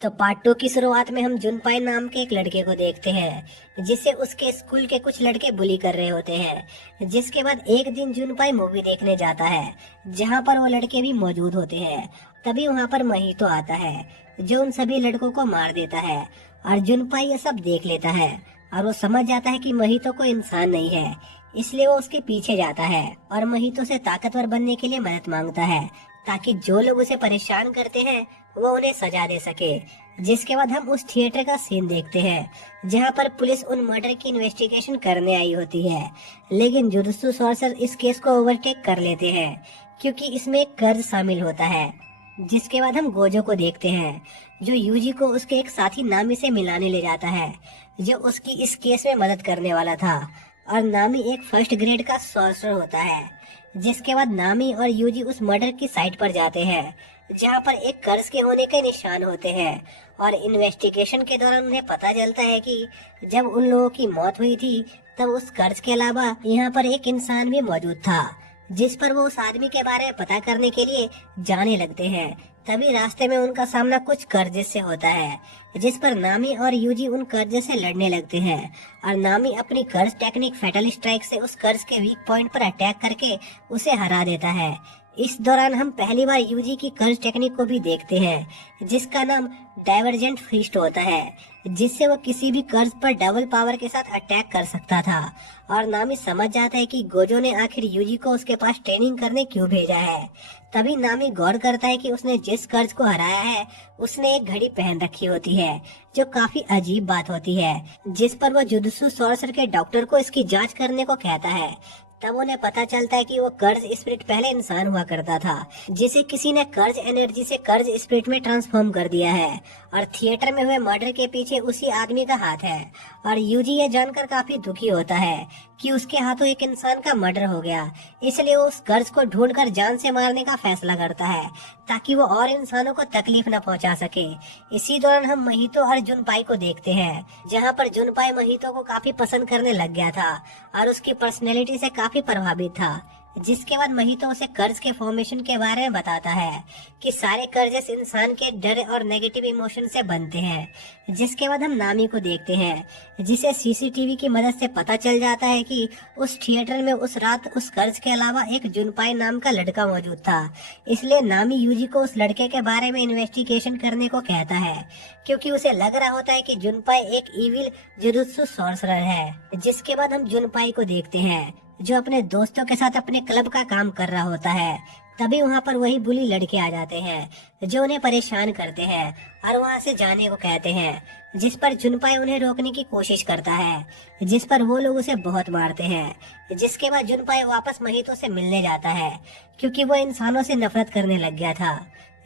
तो पार्ट 2 की शुरुआत में हम जुनपाई नाम के एक लड़के को देखते हैं जिसे उसके स्कूल के कुछ लड़के बुली कर रहे होते हैं। जिसके बाद एक दिन जुनपाई मूवी देखने जाता है जहां पर वो लड़के भी मौजूद होते हैं। तभी वहां पर महितो आता है जो उन सभी लड़कों को मार देता है और जुनपाई ये सब देख लेता है और वो समझ जाता है कि महितो को इंसान नहीं है, इसलिए वो उसके पीछे जाता है और महितो से ताकतवर बनने के लिए मदद मांगता है ताकि जो लोग उसे परेशान करते हैं वो उन्हें सजा दे सके। जिसके बाद हम उस थिएटर का सीन देखते हैं जहां पर पुलिस उन मर्डर की इन्वेस्टिगेशन करने आई होती है, लेकिन जुजुत्सु सॉर्सर इस केस को ओवरटेक कर लेते हैं क्योंकि इसमें एक कर्ज शामिल होता है। जिसके बाद हम गोजो को देखते हैं जो यूजी को उसके एक साथी नामी से मिलाने ले जाता है जो उसकी इस केस में मदद करने वाला था। और नामी एक फर्स्ट ग्रेड का सॉर्सर होता है। जिसके बाद नामी और यूजी उस मर्डर की साइट पर जाते हैं जहां पर एक कर्ज के होने के निशान होते हैं और इन्वेस्टिगेशन के दौरान उन्हें पता चलता है कि जब उन लोगों की मौत हुई थी तब उस कर्ज के अलावा यहाँ पर एक इंसान भी मौजूद था जिस पर वो उस आदमी के बारे में पता करने के लिए जाने लगते हैं। तभी रास्ते में उनका सामना कुछ कर्जे से होता है जिस पर नामी और यूजी उन कर्जे से लड़ने लगते हैं और नामी अपनी कर्ज टेक्निक फैटल स्ट्राइक से उस कर्ज के वीक पॉइंट पर अटैक करके उसे हरा देता है। इस दौरान हम पहली बार यूजी की कर्ज टेक्निक को भी देखते हैं जिसका नाम डाइवर्जेंट फिस्ट होता है, जिससे वो किसी भी कर्ज पर डबल पावर के साथ अटैक कर सकता था। और नामी समझ जाता है कि गोजो ने आखिर यूजी को उसके पास ट्रेनिंग करने क्यों भेजा है। तभी नामी गौर करता है कि उसने जिस कर्ज को हराया है उसने एक घड़ी पहन रखी होती है जो काफी अजीब बात होती है। जिस पर वो जुजुत्सु सॉर्सर के डॉक्टर को इसकी जांच करने को कहता है। तब उन्हें पता चलता है कि वो कर्ज स्पिरिट पहले इंसान हुआ करता था जिसे किसी ने कर्ज एनर्जी से कर्ज स्पिरिट में ट्रांसफॉर्म कर दिया है और थिएटर में हुए मर्डर के पीछे उसी आदमी का हाथ है। और यूजी ये जानकर काफी दुखी होता है कि उसके हाथों एक इंसान का मर्डर हो गया, इसलिए वो उस कर्ज को ढूंढकर जान से मारने का फैसला करता है ताकि वो और इंसानों को तकलीफ न पहुंचा सके। इसी दौरान हम महितो और जुनपाई को देखते हैं जहां पर जुनपाई महितो को काफी पसंद करने लग गया था और उसकी पर्सनैलिटी से काफी प्रभावित था। जिसके बाद महितो उसे कर्ज के फॉर्मेशन के बारे में बताता है कि सारे कर्जेस इंसान के डर और नेगेटिव इमोशन से बनते हैं। जिसके बाद हम नामी को देखते हैं जिसे सीसीटीवी की मदद से पता चल जाता है कि उस थिएटर में उस रात उस कर्ज के अलावा एक जुनपाई नाम का लड़का मौजूद था। इसलिए नामी यूजी को उस लड़के के बारे में इन्वेस्टिगेशन करने को कहता है क्योंकि उसे लग रहा होता है कि जुनपाई एक इविल जुजुत्सु सॉर्सरर है। जिसके बाद हम जुनपाई को देखते हैं जो अपने दोस्तों के साथ अपने क्लब का काम कर रहा होता है। तभी वहाँ पर वही बुली लड़के आ जाते हैं जो उन्हें परेशान करते हैं और वहाँ से जाने को कहते हैं। जिस पर जुनपाई उन्हें रोकने की कोशिश करता है जिस पर वो लोग उसे बहुत मारते हैं। जिसके बाद जुनपाई वापस महितो से मिलने जाता है क्योंकि वो इंसानों से नफरत करने लग गया था।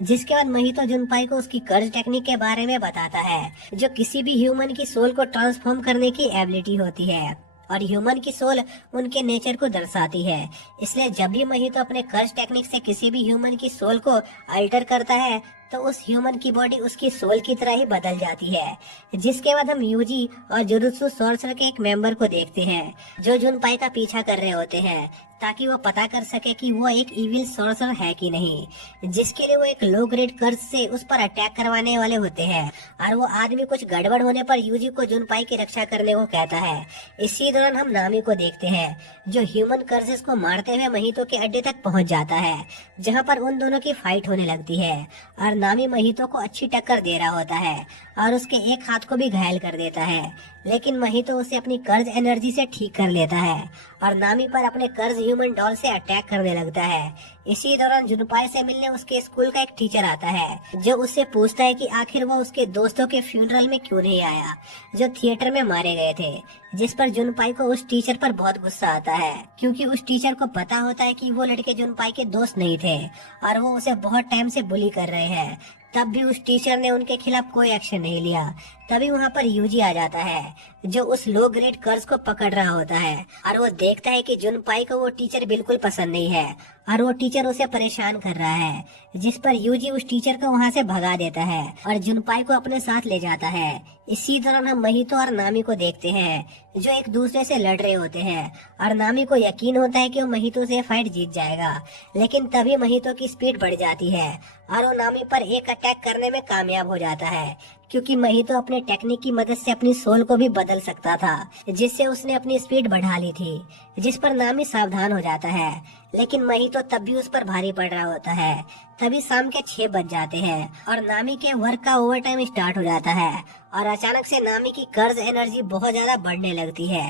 जिसके बाद महितो जुनपाई को उसकी कर्ज टेक्निक के बारे में बताता है जो किसी भी ह्यूमन की सोल को ट्रांसफॉर्म करने की एबिलिटी होती है और ह्यूमन की सोल उनके नेचर को दर्शाती है। इसलिए जब भी महितो अपने कर्ज टेक्निक से किसी भी ह्यूमन की सोल को अल्टर करता है तो उस ह्यूमन की बॉडी उसकी सोल की तरह ही बदल जाती है। जिसके बाद हम यूजी और जुजुत्सु सॉर्सर के एक मेंबर को देखते हैं जो जुनपाई का पीछा कर रहे होते हैं ताकि वो पता कर सके कि वो एक इविल सॉर्सर है कि नहीं, जिसके लिए वो एक लो ग्रेड कर्ज से उस पर अटैक करवाने वाले होते हैं। और वो आदमी कुछ गड़बड़ होने पर यूजी को जुनपाई की रक्षा करने को कहता है। इसी दौरान हम नामी को देखते हैं जो ह्यूमन कर्जेस को मारते हुए महितो के अड्डे तक पहुंच जाता है जहां पर उन दोनों की फाइट होने लगती है और नामी महितो को अच्छी टक्कर दे रहा होता है और उसके एक हाथ को भी घायल कर देता है, लेकिन महितो उसे अपनी कर्ज एनर्जी से ठीक कर लेता है और नामी पर अपने कर्ज ह्यूमन डॉल से अटैक करने लगता है। इसी दौरान जुनपाई से मिलने उसके स्कूल का एक टीचर आता है जो उससे पूछता है कि आखिर वो उसके दोस्तों के फ्यूनरल में क्यों नहीं आया जो थिएटर में मारे गए थे। जिस पर जुनपाई को उस टीचर पर बहुत गुस्सा आता है क्योंकि उस टीचर को पता होता है कि वो लड़के जुनपाई के दोस्त नहीं थे और वो उसे बहुत टाइम से बुली कर रहे हैं। तब भी उस टीचर ने उनके खिलाफ कोई एक्शन नहीं लिया। तभी वहाँ पर यूजी आ जाता है जो उस लो ग्रेड कर्ज को पकड़ रहा होता है और वो देखता है कि जुनपाई को वो टीचर बिल्कुल पसंद नहीं है और वो टीचर उसे परेशान कर रहा है, जिस पर यूजी उस टीचर को वहाँ से भगा देता है और जुनपाई को अपने साथ ले जाता है। इसी दौरान हम महितो और नामी को देखते हैं, जो एक दूसरे से लड़ रहे होते हैं और नामी को यकीन होता है कि वो महितो से फाइट जीत जाएगा। लेकिन तभी महितो की स्पीड बढ़ जाती है और वो नामी पर एक अटैक करने में कामयाब हो जाता है, क्योंकि महितो अपने टेक्निक की मदद से अपनी सोल को भी बदल सकता था, जिससे उसने अपनी स्पीड बढ़ा ली थी, जिस पर नामी सावधान हो जाता है। लेकिन महितो तब भी उस पर भारी पड़ रहा होता है। तभी शाम के 6 बज जाते हैं और नामी के वर्क का ओवर टाइम स्टार्ट हो जाता है और अचानक से नामी की कर्ज एनर्जी बहुत ज्यादा बढ़ने लगती है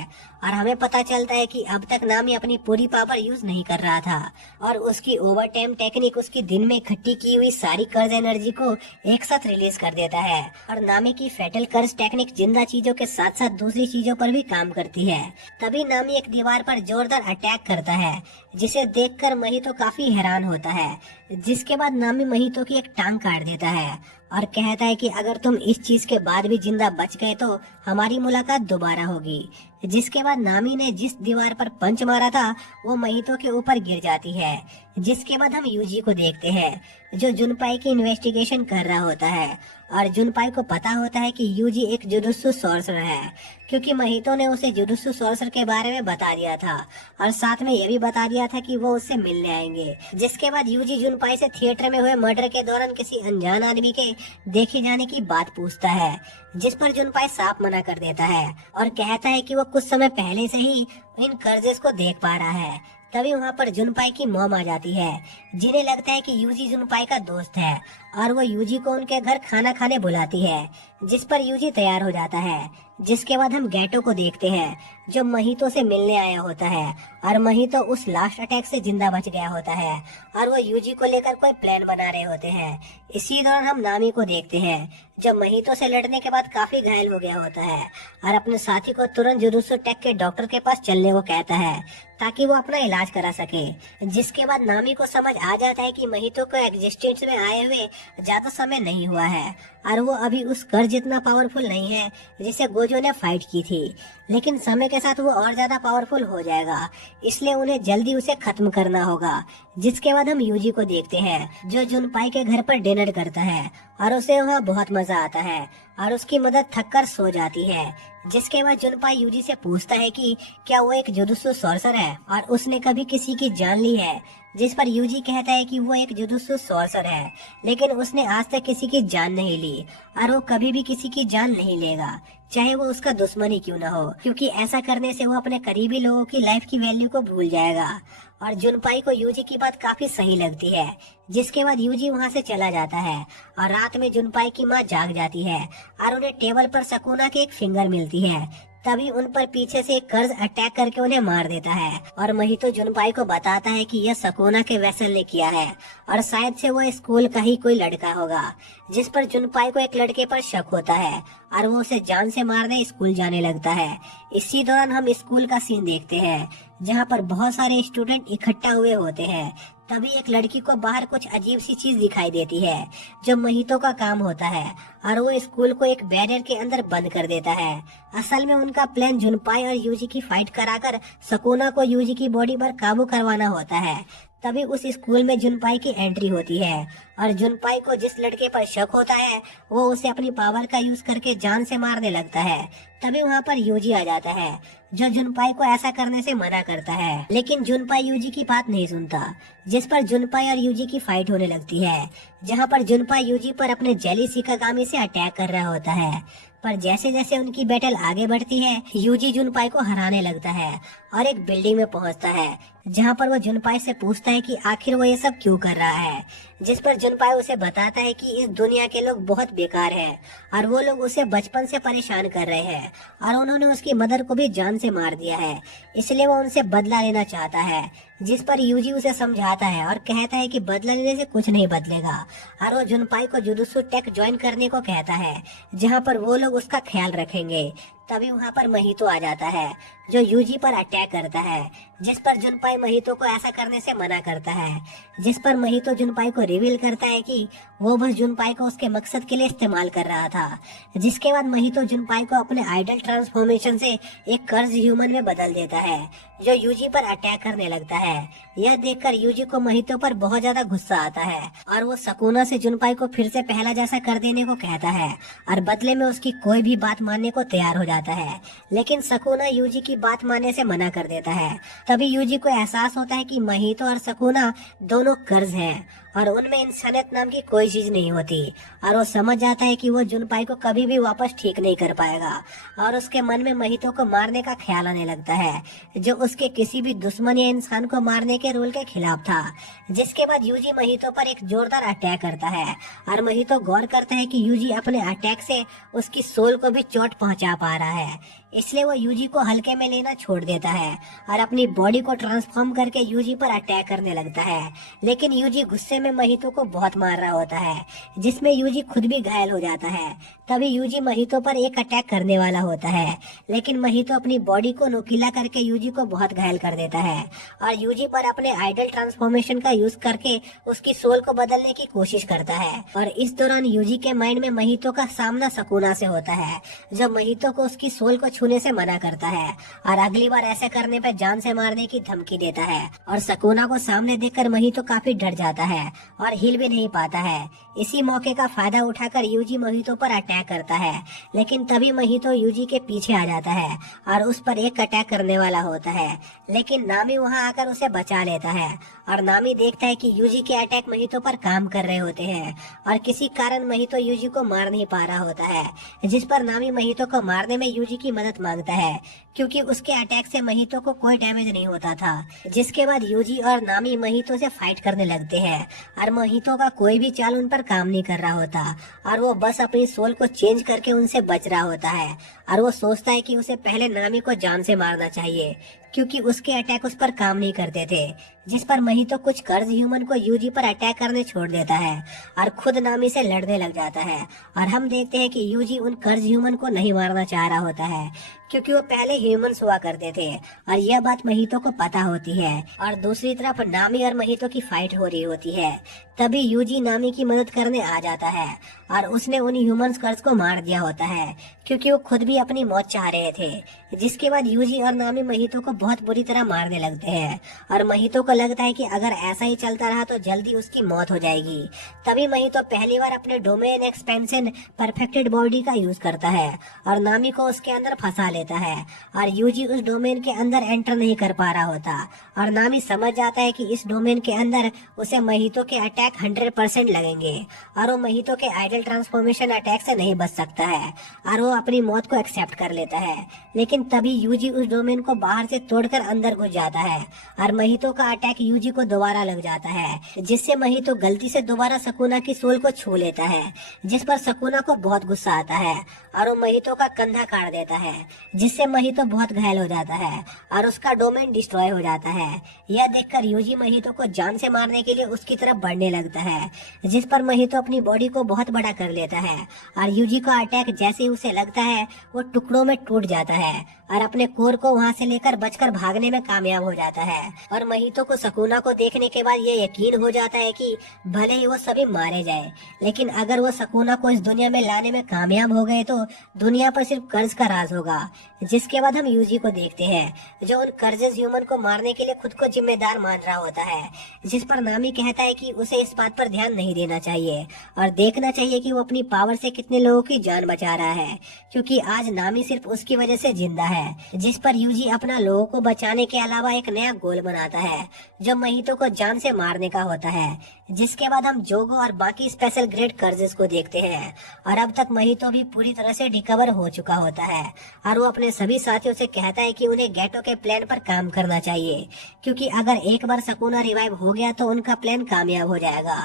और हमें पता चलता है कि अब तक नामी अपनी पूरी पावर यूज नहीं कर रहा था और उसकी ओवर टाइम टेक्निक उसकी दिन में इकट्ठी की हुई सारी कर्ज एनर्जी को एक साथ रिलीज कर देता है। और नामी की फेटल कर्ज टेक्निक जिंदा चीजों के साथ साथ दूसरी चीजों पर भी काम करती है। तभी नामी एक दीवार पर जोरदार अटैक करता है, जिसे देखकर महितो काफी हैरान होता है। जिसके बाद नामी महितो की एक टांग काट देता है और कहता है कि अगर तुम इस चीज के बाद भी जिंदा बच गए तो हमारी मुलाकात दोबारा होगी। जिसके बाद नामी ने जिस दीवार पर पंच मारा था वो महितो के ऊपर गिर जाती है। जिसके बाद हम यूजी को देखते हैं, जो जुनपाई की इन्वेस्टिगेशन कर रहा होता है और जुनपाई को पता होता है कि यूजी एक जुजुत्सु सॉर्सर है, क्योंकि महितो ने उसे जुजुत्सु सॉर्सर के बारे में बता दिया था और साथ में ये भी बता दिया था कि वो उससे मिलने आएंगे। जिसके बाद यूजी जुनपाई से थिएटर में हुए मर्डर के दौरान किसी अनजान आदमी के देखे जाने की बात पूछता है, जिस पर जुनपाई साफ मना कर देता है और कहता है कि वो कुछ समय पहले से ही इन कर्जेस को देख पा रहा है। तभी वहाँ पर जुनपाई की मॉम आ जाती है, जिन्हें लगता है कि यूजी जुनपाई का दोस्त है और वो यूजी को उनके घर खाना खाने बुलाती है, जिस पर यूजी तैयार हो जाता है। जिसके बाद हम गैटो को देखते हैं, जो महितो से मिलने आया होता है और महितो उस लास्ट अटैक से जिंदा बच गया होता है और वो यूजी को लेकर कोई प्लान बना रहे होते हैं। इसी दौरान हम नामी को देखते हैं, जो महितो से लड़ने के बाद काफी घायल हो गया होता है और अपने साथी को तुरंत जुजुत्सु टेक के डॉक्टर के पास चलने को कहता है ताकि वो अपना इलाज करा सके। जिसके बाद नामी को समझ आ जाता है कि महितो को एग्जिस्टेंस में आए हुए ज्यादा समय नहीं हुआ है और वो अभी उस कर जितना पावरफुल नहीं है जिसे गोजो ने फाइट की थी, लेकिन समय के साथ वो और ज्यादा पावरफुल हो जाएगा, इसलिए उन्हें जल्दी उसे खत्म करना होगा। जिसके बाद हम यूजी को देखते हैं, जो जुनपाई के घर पर डिनर करता है और उसे वहाँ बहुत मजा आता है और उसकी मदद थक कर सो जाती है। जिसके बाद जुनपाई यूजी से पूछता है कि क्या वो एक जुजुत्सु सॉर्सर है और उसने कभी किसी की जान ली है, जिस पर यूजी कहता है कि वो एक जुजुत्सु सॉर्सर है, लेकिन उसने आज तक किसी की जान नहीं ली और वो कभी भी किसी की जान नहीं लेगा, चाहे वो उसका दुश्मन ही क्यों न हो, क्योंकि ऐसा करने से वो अपने करीबी लोगों की लाइफ की वैल्यू को भूल जाएगा। और जुनपाई को यूजी की बात काफी सही लगती है। जिसके बाद यूजी वहाँ से चला जाता है और रात में जुनपाई की माँ जाग जाती है और उन्हें टेबल पर सकूना की एक फिंगर मिलती है। तभी उन पर पीछे से एक कर्ज अटैक करके उन्हें मार देता है और महितो जुनपाई को बताता है कि यह सकूना के वेसल ने किया है और शायद से वो स्कूल का ही कोई लड़का होगा। जिस पर जुनपाई को एक लड़के पर शक होता है और वो उसे जान से मारने स्कूल जाने लगता है। इसी दौरान हम स्कूल का सीन देखते हैं, जहाँ पर बहुत सारे स्टूडेंट इकट्ठा हुए होते हैं। तभी एक लड़की को बाहर कुछ अजीब सी चीज दिखाई देती है, जो महितो का काम होता है और वो स्कूल को एक बैरियर के अंदर बंद कर देता है। असल में उनका प्लान जुनपाई और यूजी की फाइट कराकर सकूना को यूजी की बॉडी पर काबू करवाना होता है। तभी उस स्कूल में जुनपाई की एंट्री होती है और जुनपाई को जिस लड़के पर शक होता है वो उसे अपनी पावर का यूज करके जान से मारने लगता है। तभी वहाँ पर यूजी आ जाता है, जो जुनपाई को ऐसा करने से मना करता है, लेकिन जुनपाई यूजी की बात नहीं सुनता। जिस पर जुनपाई और यूजी की फाइट होने लगती है, जहाँ पर जुनपाई यूजी पर अपने जेली शिकागामी से अटैक कर रहा होता है। पर जैसे जैसे उनकी बैटल आगे बढ़ती है, यूजी जुनपाई को हराने लगता है और एक बिल्डिंग में पहुंचता है, जहां पर वो जुनपाई से पूछता है कि आखिर वो ये सब क्यों कर रहा है। जिस पर जुनपाई उसे बताता है कि इस दुनिया के लोग बहुत बेकार हैं और वो लोग उसे बचपन से परेशान कर रहे हैं और उन्होंने उसकी मदर को भी जान से मार दिया है, इसलिए वो उनसे बदला लेना चाहता है। जिस पर यूजी उसे समझाता है और कहता है कि बदला लेने से कुछ नहीं बदलेगा और वो जुनपाई को जुजुत्सु टेक ज्वाइन करने को कहता है, जहाँ पर वो लोग उसका ख्याल रखेंगे। तभी वहाँ पर महितो आ जाता है, जो यूजी पर अटैक करता है, जिस पर जुनपाई महितो को ऐसा करने से मना करता है। जिस पर महितो जुनपाई को रिवील करता है कि वो बस जुनपाई को उसके मकसद के लिए इस्तेमाल कर रहा था। जिसके बाद महितो जुनपाई को अपने आइडल ट्रांसफॉर्मेशन से एक कर्ज ह्यूमन में बदल देता है जो यूजी पर अटैक करने लगता है। यह देखकर यूजी को महितो पर बहुत ज्यादा गुस्सा आता है और वो सकूना से जुनपाई को फिर से पहला जैसा कर देने को कहता है और बदले में उसकी कोई भी बात मानने को तैयार हो जाता है। लेकिन सकूना यूजी की बात मानने से मना कर देता है। तभी यूजी को एहसास होता है कि महितो और सकूना दोनों कर्ज हैं और उनमें इंसानियत नाम की कोई चीज नहीं होती और वो समझ जाता है कि वो जुनपाई को कभी भी वापस ठीक नहीं कर पाएगा और उसके मन में महितो को मारने का ख्याल आने लगता है जो उसके किसी भी दुश्मन या इंसान को मारने के रूल के खिलाफ था। जिसके बाद यूजी महितो पर एक जोरदार अटैक करता है और महितो गौर करता है कि यूजी अपने अटैक से उसकी सोल को भी चोट पहुंचा पा रहा है, इसलिए वो यूजी को हल्के में लेना छोड़ देता है और अपनी बॉडी को ट्रांसफॉर्म करके यूजी पर अटैक करने लगता है। लेकिन यूजी गुस्से में महितो को बहुत मार रहा होता है जिसमें यूजी खुद भी घायल हो जाता है। तभी यूजी महितो पर एक अटैक करने वाला होता है लेकिन महितो अपनी बॉडी को नुकीला करके यूजी को बहुत घायल कर देता है और यूजी पर अपने आइडल ट्रांसफॉर्मेशन का यूज करके उसकी सोल को बदलने की कोशिश करता है। और इस दौरान यूजी के माइंड में महितो का सामना सकूना से होता है जो महितो को उसकी सोल को छूने से मना करता है और अगली बार ऐसे करने पर जान से मारने की धमकी देता है। और सकूना को सामने देखकर महितो काफी डर जाता है और हिल भी नहीं पाता है। इसी मौके का फायदा उठाकर यूजी महितो पर अटैक करता है लेकिन तभी महितो यूजी के पीछे आ जाता है और उस पर एक अटैक करने वाला होता है लेकिन नामी वहां आकर उसे बचा लेता है और नामी देखता है कि यूजी के अटैक महितो पर काम कर रहे होते हैं और किसी कारण महितो यूजी को मार नहीं पा रहा होता है। जिस पर नामी महितो को मारने में यूजी की मदद मांगता है क्योंकि उसके अटैक से महितो को कोई डैमेज नहीं होता था। जिसके बाद यूजी और नामी महितो से फाइट करने लगते हैं और महितो का कोई भी चाल उन पर काम नहीं कर रहा होता और वो बस अपनी सोल को चेंज करके उनसे बच रहा होता है और वो सोचता है कि उसे पहले नामी को जान से मारना चाहिए क्योंकि उसके अटैक उस पर काम नहीं करते थे। जिस पर महितो कुछ कर्ज ह्यूमन को यूजी पर अटैक करने छोड़ देता है और खुद नामी से लड़ने लग जाता है और हम देखते हैं कि यूजी उन कर्ज ह्यूमन को नहीं मारना चाह रहा होता है क्योंकि वो पहले ह्यूमंस हुआ करते थे और यह बात महितो को पता होती है। और दूसरी तरफ नामी और महितो की फाइट हो रही होती है। तभी यूजी नामी की मदद करने आ जाता है और उसने उन ह्यूमंस कर्ज को मार दिया होता है क्योंकि वो खुद भी अपनी मौत चाह रहे थे। जिसके बाद यूजी और नामी महितो को बहुत बुरी तरह मारने लगते हैं और महितो को लगता है कि अगर ऐसा ही चलता रहा तो जल्दी उसकी मौत हो जाएगी। तभी महितो पहली बार अपने डोमेन एक्सपेंशन परफेक्टेड बॉडी का यूज करता है और नामी को उसके अंदर फंसा लेता है और यूजी उस डोमेन के अंदर एंटर नहीं कर पा रहा होता और नामी समझ जाता है कि इस डोमेन के अंदर उसे महितो के अटैक 100% लगेंगे और वो महितो के आइडल ट्रांसफॉर्मेशन अटैक से नहीं बच सकता है और वो अपनी मौत को एक्सेप्ट कर लेता है। लेकिन तभी यूजी उस डोमेन को बाहर से तोड़कर अंदर घुस जाता है और महितो का अटैक यूजी को दोबारा लग जाता है जिससे महितो गलती से दोबारा सकूना की सोल को छू लेता है। जिस पर सकूना को बहुत गुस्सा आता है और वो महितो का कंधा काट देता है जिससे महितो बहुत घायल हो जाता है और उसका डोमेन डिस्ट्रॉय हो जाता है। यह देखकर यूजी महितो को जान से मारने के लिए उसकी तरफ बढ़ने लगता है जिस पर महितो अपनी बॉडी को बहुत बड़ा कर लेता है और यूजी का अटैक जैसे ही उसे लगता है वो टुकड़ों में टूट जाता है और अपने कोर को वहां से लेकर बचकर भागने में कामयाब हो जाता है। और महितो को सकूना को देखने के बाद ये यकीन हो जाता है कि भले ही वो सभी मारे जाए लेकिन अगर वो सकूना को इस दुनिया में लाने में कामयाब हो गए तो दुनिया पर सिर्फ कर्ज का राज होगा। जिसके बाद हम यूजी को देखते हैं जो उन कर्जेस ह्यूमन को मारने के लिए खुद को जिम्मेदार मान रहा होता है। जिस पर नामी कहता है कि उसे इस बात पर ध्यान नहीं देना चाहिए और देखना चाहिए कि वो अपनी पावर से कितने लोगों की जान बचा रहा है क्योंकि आज नामी सिर्फ उसकी वजह से जिंदा है। जिस पर यूजी अपना लोगों को बचाने के अलावा एक नया गोल बनाता है जो महितो को जान से मारने का होता है। जिसके बाद हम जोगो और बाकी स्पेशल ग्रेड कर्जेस को देखते हैं और अब तक महितो भी पूरी तरह से रिकवर हो चुका होता है और वो अपने सभी साथियों से कहता है कि उन्हें गेटो के प्लान पर काम करना चाहिए क्योंकि अगर एक बार सकूना रिवाइव हो गया तो उनका प्लान कामयाब हो जाएगा।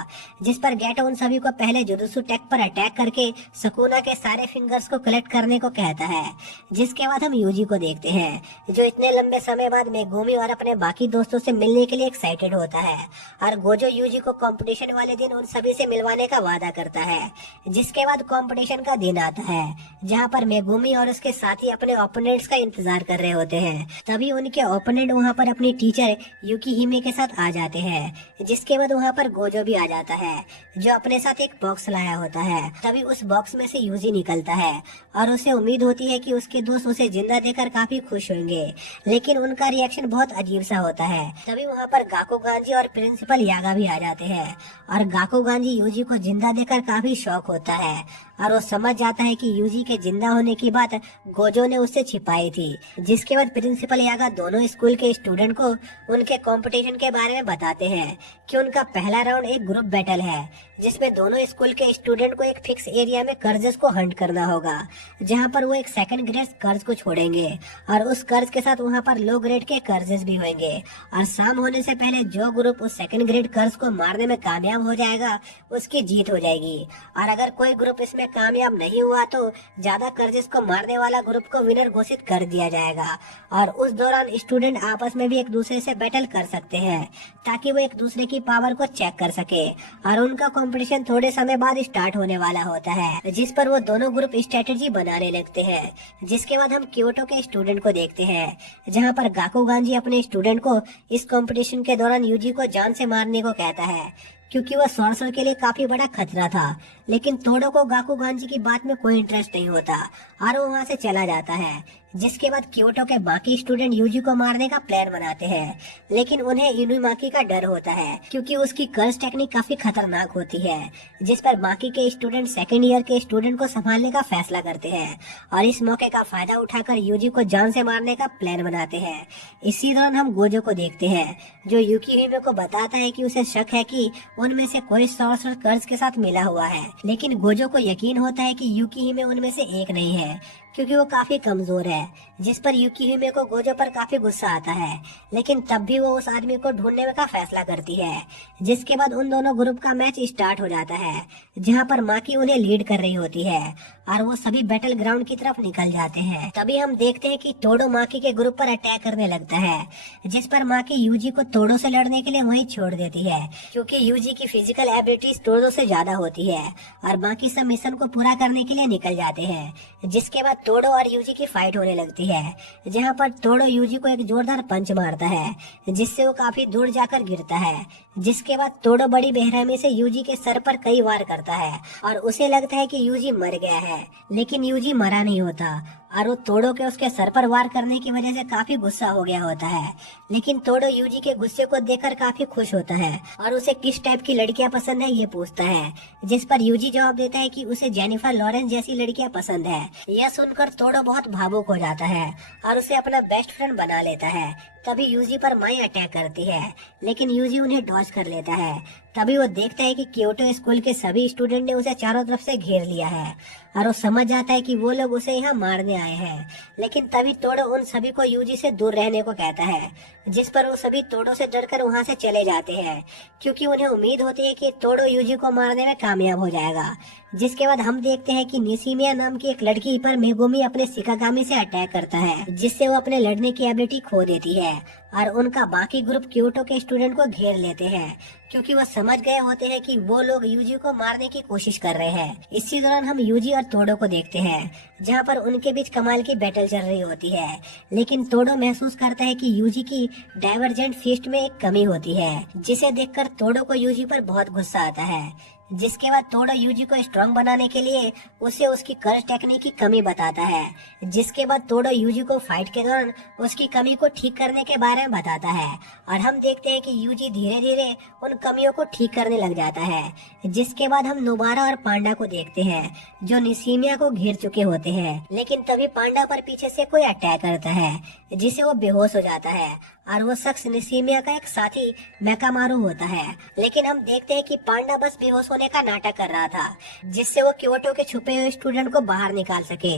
जिस पर गेटो उन सभी को पहले जुजुत्सु टेक पर अटैक करके सकूना के सारे फिंगर्स को कलेक्ट करने को कहता है। जिसके बाद हम यूजी यूजी को देखते हैं, जो इतने लंबे समय बाद मेगुमी और अपने बाकी दोस्तों से मिलने के लिए एक्साइटेड होता है। और गोजो यूजी को कंपटीशन वाले दिन उन सभी से मिलवाने का वादा करता है। जिसके बाद कंपटीशन का दिन आता है, जहाँ पर मेगुमी और उसके साथी अपने ओपोनेंट्स का इंतजार कर रहे होते हैं। तभी उनके ओपोनेंट वहाँ पर अपनी टीचर युकीहिमे के साथ आ जाते हैं। जिसके बाद वहाँ पर गोजो भी आ जाता है, जो अपने साथ एक बॉक्स लाया होता है। तभी उस बॉक्स में से यूजी निकलता है और उसे उम्मीद होती है कि उसके दोस्त उसे जिंदा देखकर काफी खुश होंगे, लेकिन उनका रिएक्शन बहुत अजीब सा होता है। तभी वहाँ पर गाकुगांजी और प्रिंसिपल यागा भी आ जाते हैं और गाकुगांजी यूजी को जिंदा देखकर काफी शॉक होता है और वो समझ जाता है कि यूजी के जिंदा होने की बात गोजो ने उससे छिपाई थी। जिसके बाद प्रिंसिपल यागा दोनों स्कूल के स्टूडेंट को उनके कंपटीशन के बारे में बताते हैं कि उनका पहला राउंड एक ग्रुप बैटल है, जिसमें दोनों स्कूल के स्टूडेंट को एक फिक्स एरिया में कर्जेस को हंट करना होगा, जहां पर वो एक सेकंड ग्रेड कर्ज को छोड़ेंगे और उस कर्ज के साथ वहां पर लो ग्रेड के कर्जेस भी होंगे। और शाम होने से पहले जो ग्रुप उस सेकंड ग्रेड कर्ज को मारने में कामयाब हो जाएगा उसकी जीत हो जाएगी। और अगर कोई ग्रुप इसमें कामयाब नहीं हुआ तो ज्यादा कर्जेस को मारने वाला ग्रुप को विनर घोषित कर दिया जाएगा। और उस दौरान स्टूडेंट आपस में भी एक दूसरे से बैटल कर सकते हैं, ताकि वो एक दूसरे की पावर को चेक कर सके। और उनका कंपटीशन थोड़े समय बाद स्टार्ट होने वाला होता है, जिस पर वो दोनों ग्रुप स्ट्रेटेजी बनाने लगते हैं। जिसके बाद हम क्योटो के स्टूडेंट को देखते हैं, जहां पर गाकुगांजी अपने स्टूडेंट को इस कंपटीशन के दौरान यूजी को जान से मारने को कहता है, क्योंकि वह सॉर्सर के लिए काफी बड़ा खतरा था। लेकिन तोड़ो को गाकुगांजी की बात में कोई इंटरेस्ट नहीं होता और वो वहाँ से चला जाता है। जिसके बाद क्योटो के बाकी स्टूडेंट यूजी को मारने का प्लान बनाते हैं, लेकिन उन्हें इनुमाकी का डर होता है, क्योंकि उसकी कर्ज टेक्निक काफी खतरनाक होती है। जिस पर बाकी के स्टूडेंट सेकेंड ईयर के स्टूडेंट को संभालने का फैसला करते हैं और इस मौके का फायदा उठाकर यूजी को जान से मारने का प्लान बनाते हैं। इसी दौरान हम गोजो को देखते हैं, जो युकीहिमे को बताता है कि उसे शक है कि उनमें से कोई सॉर्सर कर्ज के साथ मिला हुआ है। लेकिन गोजो को यकीन होता है कि युकीहिमे उनमें से एक नहीं है, क्योंकि वो काफी कमजोर है। जिस पर युकीहिमे को गोजो पर काफी गुस्सा आता है, लेकिन तब भी वो उस आदमी को ढूंढने का फैसला करती है। जिसके बाद उन दोनों ग्रुप का मैच स्टार्ट हो जाता है, जहां पर माकी उन्हें लीड कर रही होती है और वो सभी बैटल ग्राउंड की तरफ निकल जाते हैं। तभी हम देखते हैं कि तोड़ो माकी के ग्रुप पर अटैक करने लगता है, जिस पर माकी यूजी को तोड़ो से लड़ने के लिए वहीं छोड़ देती है, क्योंकि यूजी की फिजिकल एबिलिटीज तोड़ो से ज्यादा होती है और बाकी सब मिशन को पूरा करने के लिए निकल जाते हैं। जिसके बाद तोड़ो और यूजी की फाइट होने लगती है, जहां पर तोड़ो यूजी को एक जोरदार पंच मारता है, जिससे वो काफी दूर जाकर गिरता है। जिसके बाद तोड़ो बड़ी बेरहमी से यूजी के सर पर कई वार करता है और उसे लगता है कि यूजी मर गया है, लेकिन यूजी मरा नहीं होता और वो तोड़ो के उसके सर पर वार करने की वजह से काफी गुस्सा हो गया होता है। लेकिन तोड़ो यूजी के गुस्से को देखकर काफी खुश होता है और उसे किस टाइप की लड़कियां पसंद है ये पूछता है। जिस पर यूजी जवाब देता है कि उसे जेनिफर लॉरेंस जैसी लड़कियां पसंद है। यह सुनकर तोड़ो बहुत भावुक हो जाता है और उसे अपना बेस्ट फ्रेंड बना लेता है। तभी यूजी पर माई अटैक करती है, लेकिन यूजी उन्हें डॉज कर लेता है। तभी वो देखता है कि क्योटो स्कूल के सभी स्टूडेंट ने उसे चारों तरफ से घेर लिया है और वो समझ जाता है कि वो लोग उसे यहाँ मारने आए हैं। लेकिन तभी तोड़ो उन सभी को यूजी से दूर रहने को कहता है, जिस पर वो सभी तोड़ो से डरकर वहाँ से चले जाते हैं, क्योंकि उन्हें उम्मीद होती है कि तोड़ो यूजी को मारने में कामयाब हो जाएगा। जिसके बाद हम देखते हैं कि निशिमिया नाम की एक लड़की पर मेगुमी अपने शिकागामी से अटैक करता है, जिससे वो अपने लड़ने की एबिलिटी खो देती है और उनका बाकी ग्रुप क्योटो के स्टूडेंट को घेर लेते हैं, क्योंकि वो समझ गए होते हैं कि वो लोग यूजी को मारने की कोशिश कर रहे हैं। इसी दौरान हम यूजी और तोड़ो को देखते हैं, जहां पर उनके बीच कमाल की बैटल चल रही होती है। लेकिन तोड़ो महसूस करता है कि यूजी की डाइवर्जेंट फिस्ट में एक कमी होती है, जिसे देखकर तोड़ो को यूजी पर बहुत गुस्सा आता है। जिसके बाद तोड़ो यूजी को स्ट्रांग बनाने के लिए उसे उसकी कर्ज टेक्निक की कमी बताता है। जिसके बाद तोड़ो यूजी को फाइट के दौरान उसकी कमी को ठीक करने के बारे में बताता है और हम देखते हैं कि यूजी धीरे धीरे उन कमियों को ठीक करने लग जाता है। जिसके बाद हम नोबारा और पांडा को देखते हैं, जो निशिमिया को घेर चुके होते हैं। लेकिन तभी पांडा पर पीछे से कोई अटैक करता है, जिसे वो बेहोश हो जाता है और वो शख्स निसीमिया का एक साथी मेकामारू होता है। लेकिन हम देखते हैं कि पांडा बस बेहोश होने का नाटक कर रहा था, जिससे वो क्योटो के छुपे हुए स्टूडेंट को बाहर निकाल सके।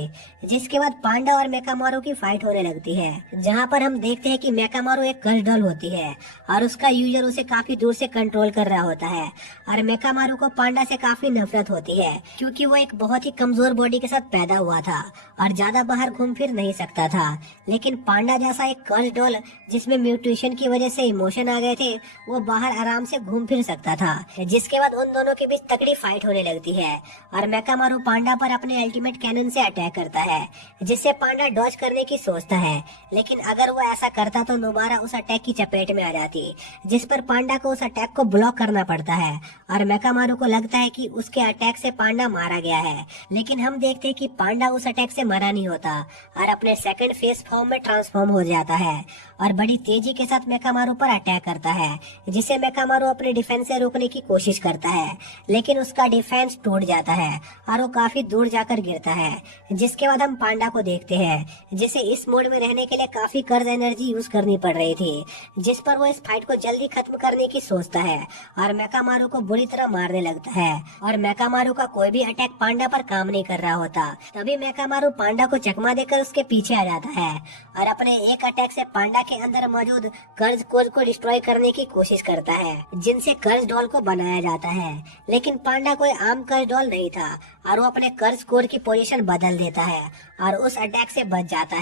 जिसके बाद पांडा और मेकामारू की फाइट होने लगती है, जहाँ पर हम देखते हैं कि मेकामारू एक कर्स डॉल होती है और उसका यूजर उसे काफी दूर से कंट्रोल कर रहा होता है। और मेकामारू को पांडा से काफी नफरत होती है, क्योंकि वो एक बहुत ही कमजोर बॉडी के साथ पैदा हुआ था और ज्यादा बाहर घूम फिर नहीं सकता था। लेकिन पांडा जैसा एक कर्स डॉल जिसमें म्यूटेशन की वजह से इमोशन आ गए थे, वो बाहर आराम से घूम फिर सकता था। जिसके बाद उन दोनों के बीच तगड़ी फाइट होने लगती है और मेकामारू पांडा पर अपने अल्टीमेट कैनन से अटैक करता है, जिससे पांडा डॉज करने की सोचता है। लेकिन अगर वो ऐसा करता तो दोबारा उस अटैक की चपेट में आ जाती, जिस पर पांडा को उस अटैक को ब्लॉक करना पड़ता है और मेकामारू को लगता है कि उसके अटैक से पांडा मारा गया है। लेकिन हम देखते हैं कि पांडा उस अटैक से मरा नहीं होता और अपने सेकंड फेस फॉर्म में ट्रांसफॉर्म हो जाता है और बड़ी तेजी के साथ मेकामारू पर अटैक करता है, जिसे मेकामारू अपने डिफेंस से रोकने की कोशिश करता है। लेकिन उसका डिफेंस टूट जाता है और वो काफी दूर जाकर गिरता है। जिसके बाद हम पांडा को देखते हैं, जिसे इस मोड में रहने के लिए काफी कर्ज एनर्जी यूज करनी पड़ रही थी, जिस पर वो इस फाइट को जल्दी खत्म करने की सोचता है और मेकामारू को बुरी तरह मारने लगता है। और मेकामारू का कोई भी अटैक पांडा पर काम नहीं कर रहा होता। तभी मेकामारू पांडा को चकमा देकर उसके पीछे आ जाता है और अपने एक अटैक से पांडा के अंदर मौजूद कर्ज कोर को डिस्ट्रॉय करने की कोशिश करता है, जिनसे कर्ज डॉल को बनाया जाता है। लेकिन पांडा कोई आम कर्ज डॉल नहीं था और वो अपने कर्ज कोर की पोजीशन बदल देता है और उस अटैक से बच जाता है।